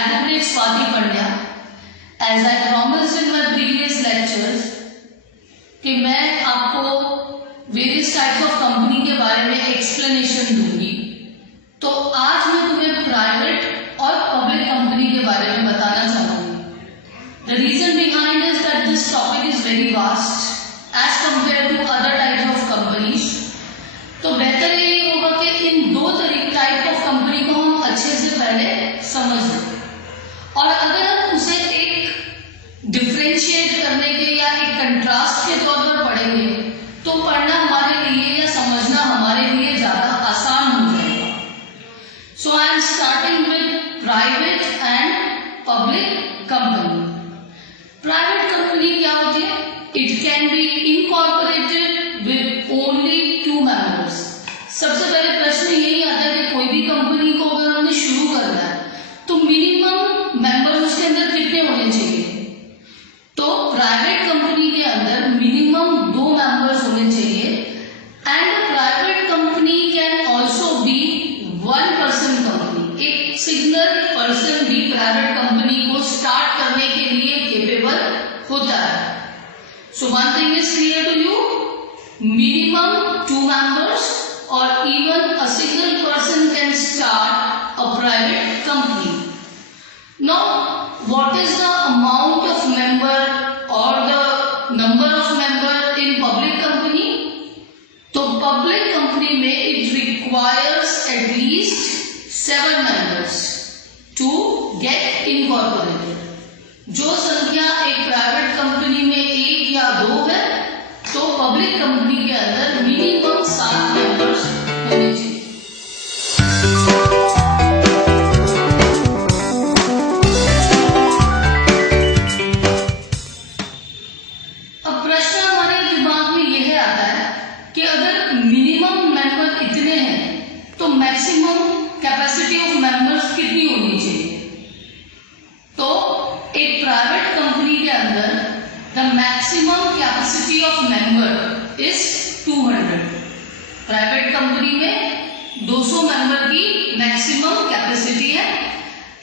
Advocate Swati Pandya. As I promised in my previous lectures कि मैं आपको various types of company के बारे में एक्सप्लेनेशन दूंगी, तो आज मैं तुम्हें प्राइवेट और पब्लिक कंपनी के बारे में बताना चाहूंगी। The reason behind is that this topic is very vast as compare to other types of companies. तो बेहतर यही होगा कि इन दो टाइप ऑफ कंपनी को हम अच्छे से पहले समझ लें, और अगर हम उसे एक डिफरेंशिएट करने के या एक कंट्रास्ट के तौर पर पढ़ेंगे तो पढ़ना हमारे लिए या समझना हमारे लिए ज्यादा आसान हो जाएगा। So I am starting with private and public company. Private company क्या होती है? It can be incorporated with only 2 members. सबसे पहले प्रश्न यही आता है कि कोई भी कंपनी को अगर हमने शुरू करना है तो मिनिमम मेंबर उसके अंदर कितने होने चाहिए? तो प्राइवेट कंपनी के अंदर मिनिमम 2 मेंबर्स होने चाहिए। And private company can also be 1 person company. एक सिंगल पर्सन भी प्राइवेट कंपनी को स्टार्ट करने के लिए केपेबल होता है। So one thing is clear to you, minimum 2 members or even a single person can start a private company. Now, what is the amount of member or the number of member in public company? तो public company में it requires at least 7 members to get incorporated. जो संख्या एक private company में 1 या 2 है, तो public company के अंदर मिनिमम 7 मेंबर्स होने चाहिए। अब प्रश्न हमारे दिमाग में यह आता है कि अगर मिनिमम मेंबर इतने हैं तो मैक्सिमम कैपेसिटी ऑफ मेंबर्स कितनी होनी चाहिए? तो एक प्राइवेट कंपनी के अंदर the maximum capacity of member is 200. Private company में 200 मेंबर की मैक्सिमम कैपेसिटी है।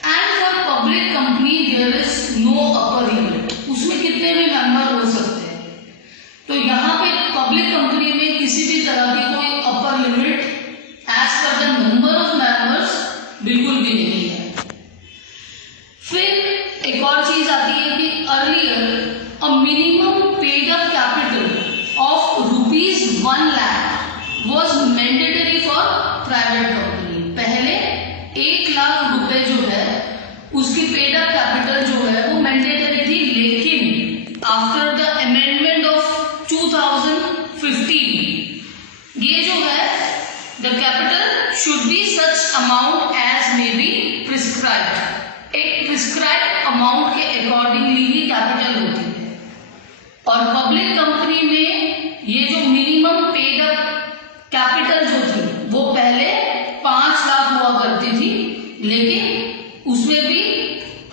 And for public company there is no upper limit, उसमें कितने भी मेंबर हो सकते हैं। तो यहाँ पे पब्लिक कंपनी में किसी भी तरह की कोई upper limit as per the number of members बिल्कुल भी नहीं है। फिर एक और चीज आती है कि earlier a minimum paid up capital of rupees 1 lakh was mandatory for private company. पहले 1 लाख रुपए जो है उसकी पेड अप कैपिटल जो है वो मैंडेटरी थी, लेकिन आफ्टर द अमेंडमेंट ऑफ 2015 ये जो है the capital should be such amount as may be prescribed. एक प्रिस्क्राइब्ड अमाउंट के अकॉर्डिंगली ही कैपिटल होती है। और पब्लिक कंपनी में ये जो मिनिमम पेड अप कैपिटल जो थी वो पहले 5 लाख हुआ करती थी, लेकिन उसमें भी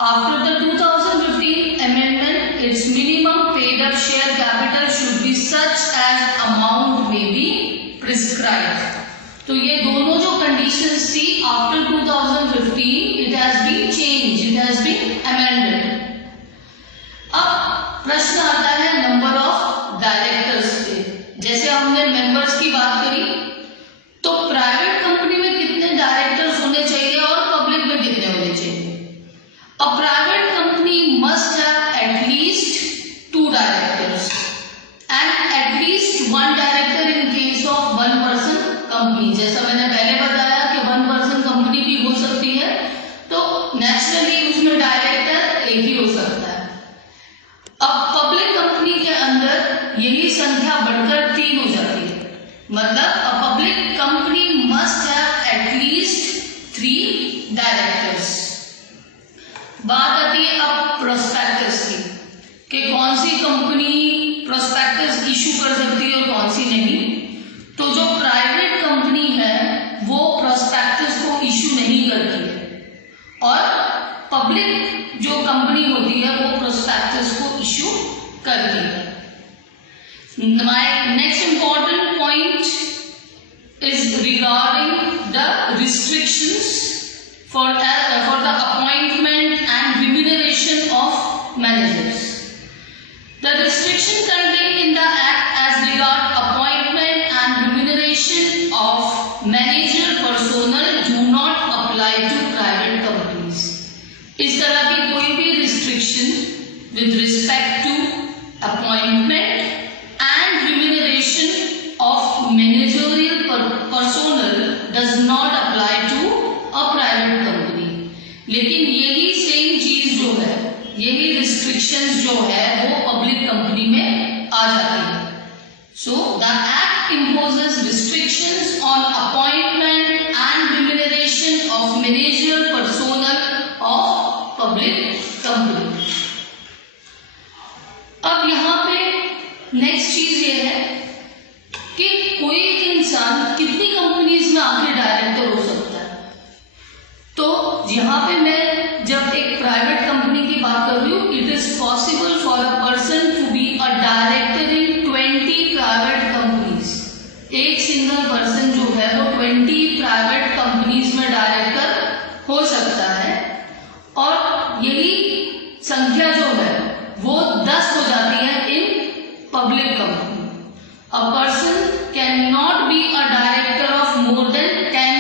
after the 2015 amendment its minimum paid up share capital should be such as amount may be prescribed. तो ये दोनों जो कंडीशंस थी after 2015 it has been change, it has been amended. अब प्रश्न आता है नंबर ऑफ डायरेक्टर्स पे। जैसे हमने मेंबर्स की बात करी, तो प्राइवेट कंपनी में कितने डायरेक्टर्स होने चाहिए और पब्लिक में कितने होने चाहिए? अ private company must have at least 2 directors and at least 1 director in case of 1 person company. जैसा मैंने पहले बताया कि 1 पर्सन कंपनी भी हो सकती है, तो नेचुरली उसमें डायरेक्टर एक ही हो सकता है। अब पब्लिक कंपनी के अंदर यही संख्या बढ़कर 3 हो जाती है, मतलब अ public company must have at least 3 directors. बात आती है अब प्रोस्पेक्टस की कि कौन सी कंपनी प्रोस्पेक्टस इशू कर सकती है और कौन सी नहीं। तो जो प्राइवेट कंपनी है वो प्रोस्पेक्टस को इशू नहीं करती है, और पब्लिक जो कंपनी होती है वो प्रोस्पेक्टस को इशू करती है। My next important point is regarding the restrictions for the appointment measures. The restriction contained in the Act as regard appointment and remuneration of managerial personnel do not apply to private companies. इस तरह की कोई भी restriction with respect to appointment and remuneration of managerial personnel does not apply to a private company. लेकिन यही same चीज जो है, यही रिस्ट्रिक्शंस जो है वो पब्लिक कंपनी में आ जाती है. So the act imposes restrictions on appointment and remuneration of managerial personnel of public company. अब यहाँ पे नेक्स्ट चीज ये है कि कोई एक इंसान कितनी कंपनीज में आके डायरेक्टर हो सकता है. तो यहाँ पे मैं जब एक प्राइवेट कंपनी की बात कर रही हूँ, it is possible for a person to be a director in 20 private companies. एक सिंगल पर्सन जो है वो 20 प्राइवेट कंपनीज में डायरेक्टर हो सकता है. और यही संख्या जो है वो 10 हो जाती है in public company. A person can not be a director of more than 10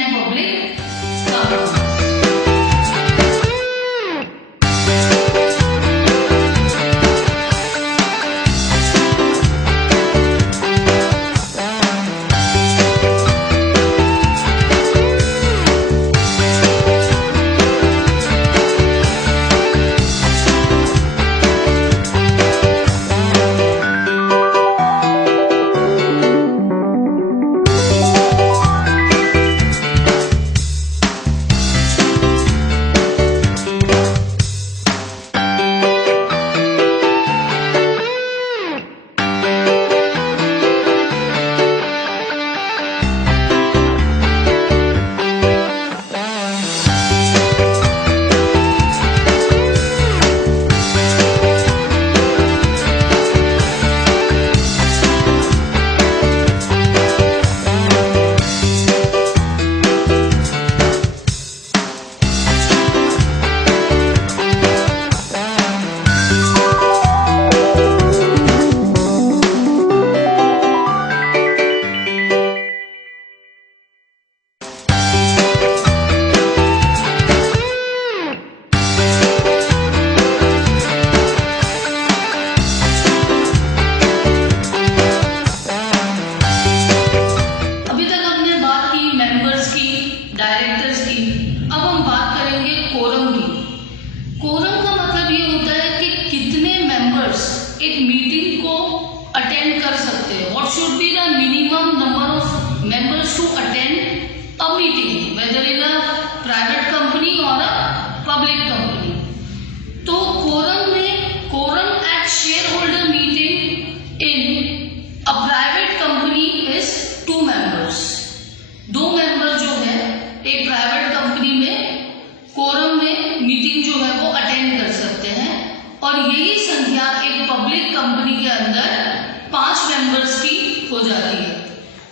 public company.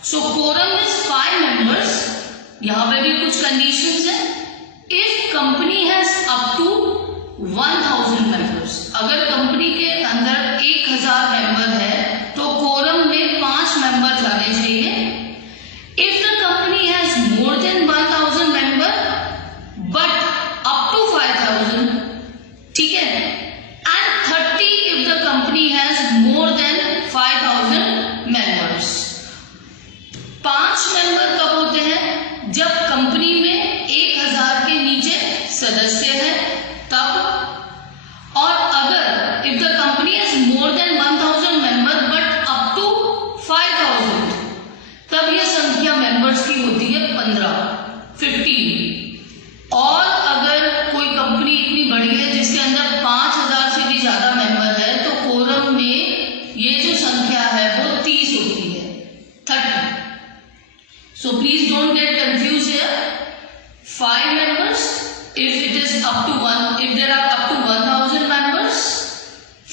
So quorum is 5 members. यहां पे भी कुछ कंडीशंस है. If company has up to 1000 members, अगर कंपनी के अंदर 1000 मेंबर है तो कोरम में 5 मेंबर्स आने चाहिए. If the company has more than 1000 member but up to 5000, ठीक है, and 30 if the company has more than 5000 members. 5 member कब होते हैं? जब कंपनी में 1000 के नीचे सदस्य है तब. और अगर if the company has more than 1000 member but up to 5000, तब यह संख्या मेंबर्स की होती है 15. और अगर कोई कंपनी इतनी बड़ी है जिसके अंदर 5000 से भी ज्यादा मेंबर है तो कोरम में ये जो संख्या है वो 30 होती है, 30. So please don't get confused here. 5 members if it is up to 1, if there are up to 1000 members.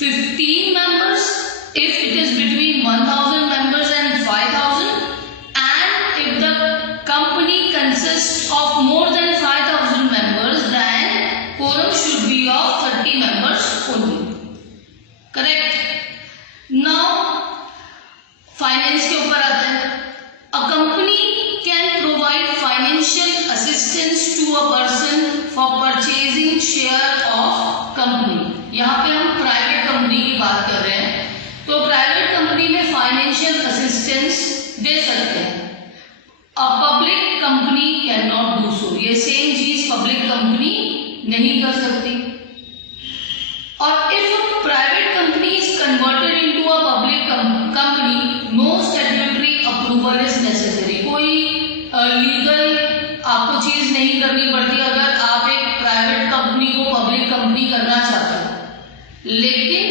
15 members correct. Now finance के ऊपर आते हैं। A company can provide financial assistance to a person for purchasing share of company. यहाँ पे हम private company की बात कर रहे हैं, तो प्राइवेट कंपनी में फाइनेंशियल असिस्टेंस दे सकते हैं। A public company can not do so. ये सेम चीज पब्लिक कंपनी नहीं कर सकती। और if private company is converted into a public company, no statutory approval is necessary. कोई लीगल आपको चीज नहीं करनी पड़ती अगर आप एक प्राइवेट कंपनी को पब्लिक कंपनी करना चाहते हो। लेकिन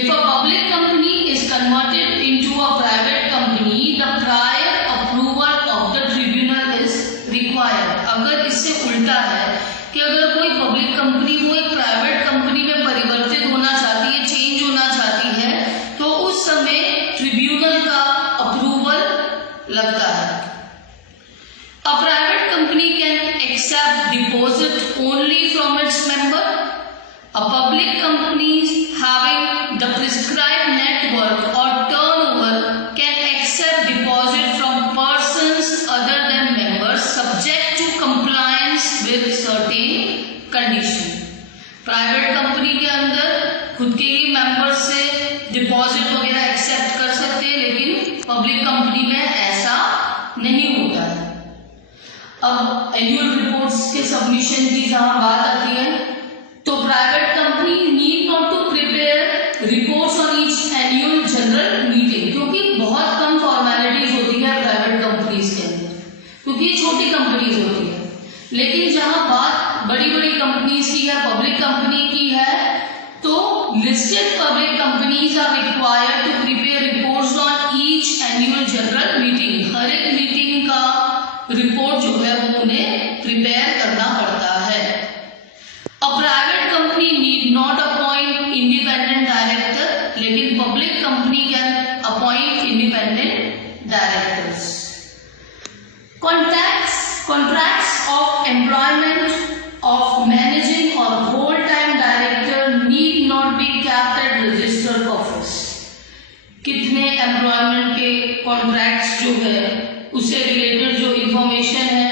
if a public company is converted into a private company, the prior approval of the tribunal is required. अगर इससे उल्टा है कि अगर कोई पब्लिक कंपनी वो एक प्राइवेट कंपनी में परिवर्तित होना चाहती है, चेंज होना चाहती है, तो उस समय ट्रिब्यूनल का अप्रूवल लगता है। A private company can accept deposit only from its member. A public company having the prescribed network और turnover can accept deposit from persons other than members subject to compliance with certain condition. Private company के अंदर खुद के ही members से deposit वगैरह accept कर सकते हैं, लेकिन पब्लिक कंपनी में ऐसा नहीं होता है। अब एनुअल रिपोर्ट्स के सबमिशन की जहां बात आती है, तो private company need not to prepare reports on each annual general meeting, क्योंकि बहुत कम फॉर्मेलिटीज होती है प्राइवेट कंपनीज के अंदर, क्योंकि ये छोटी कंपनीज होती है। लेकिन जहां बात बड़ी बड़ी कंपनीज की है, पब्लिक कंपनी की है, तो listed public companies are required to prepare reports on each annual general meeting. हर एक मीटिंग का रिपोर्ट जो है वो उन्हें प्रिपेयर करना पड़ता है। A private company need not appoint independent director, लेकिन public company can appoint independent directors. Contracts of employment of managing or whole-time director need not be kept at registered office। कितने employment के contracts जो है उससे related जो information है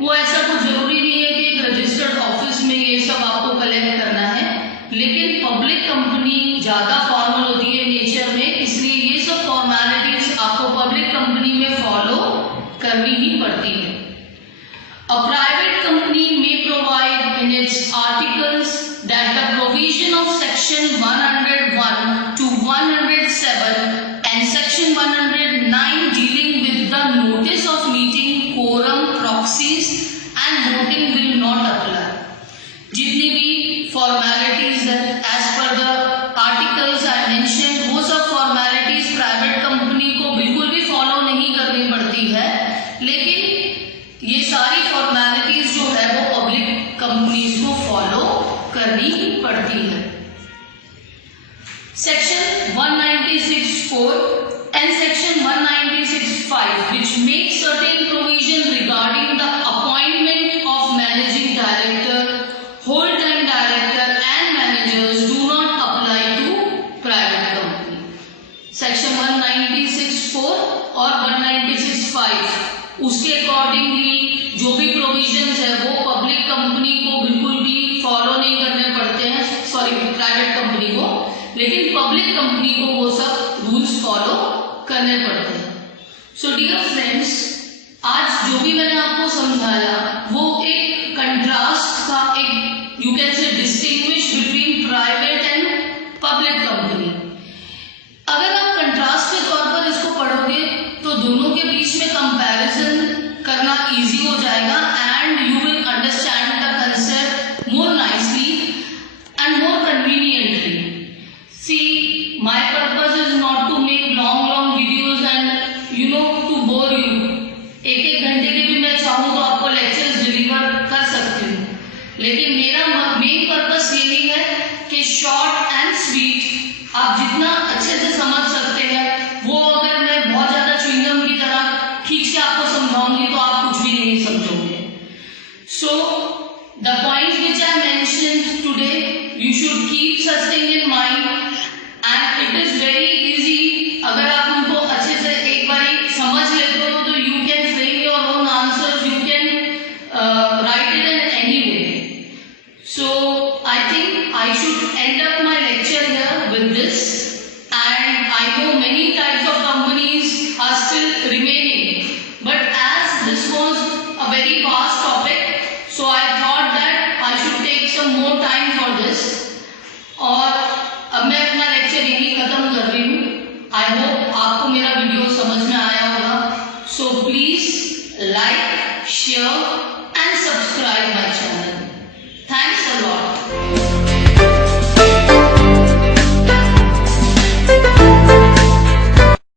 वो ऐसा कुछ जरूरी नहीं है कि एक रजिस्टर्ड ऑफिस में ये सब आपको कलेक्ट करना है, लेकिन पब्लिक कंपनी ज्यादा फॉर्मल होती है नेचर में, इसलिए ये सब फॉर्मेलिटीज आपको पब्लिक कंपनी में फॉलो करनी ही पड़ती है। A private company may provide in its articles that the provision of section 101 to 107 and section 109 dealing with the notice of meeting, quorum, proxies and voting will not apply। जितनी भी formalities है as per the articles I mentioned, वो सब formalities private company को बिल्कुल भी follow नहीं करनी पड़ती है, लेकिन ये सारी फॉर्मेलिटीज जो है वो पब्लिक कंपनीज को फॉलो करनी पड़ती है। Section 196(4) and section 196(5) which make certain provision regarding the appointment of managing director, whole-time director and managers do not apply to private company। Section 196(4) और 196(5) उसके अकॉर्डिंगली जो भी प्रोविजंस है वो पब्लिक कंपनी को बिल्कुल भी फॉलो नहीं करने पड़ते हैं, सॉरी प्राइवेट कंपनी को, लेकिन पब्लिक कंपनी को वो सब रूल्स फॉलो करने पड़ते हैं। सो डियर फ्रेंड्स, आज जो भी मैंने आपको समझाया वो एक कंट्रास्ट का, एक you can say distinguish between private and public company. अगर आप कंट्रास्ट के तौर पर इसको पढ़ोगे तो दोनों के बीच में कंपैरिजन करना इजी हो जाएगा and you will understand the concept more nicely and more conveniently. See my purpose is not to make long videos and you know to bore you. एक घंटे के भी मैं चाहूँ तो आपको लेक्चर्स डिलीवर कर सकती हूँ, लेकिन मेरा मेन पर्पस यही है कि शॉर्ट एंड स्वीट आप जितना अच्छे से समझ सकते हैं, वो अगर मैं बहुत ज्यादा च्युइंगम की तरह खींच के आपको समझाऊंगी तो आप कुछ भी नहीं समझोगे। So the points which I mentioned today, you should keep such thing in mind and it is very easy. अगर आप उनको अच्छे से एक बारी समझ लेते हो तो you can frame your own answers, you can write it in any way. So I think I should and up my lecture here with this. And I know many types of companies are still remaining, but as this was a very vast topic, so I thought that I should take some more time for this. और अब मैं अपना lecture यही खत्म कर रही हूँ. I hope आपको मेरा वीडियो समझ में आया होगा. So please like, share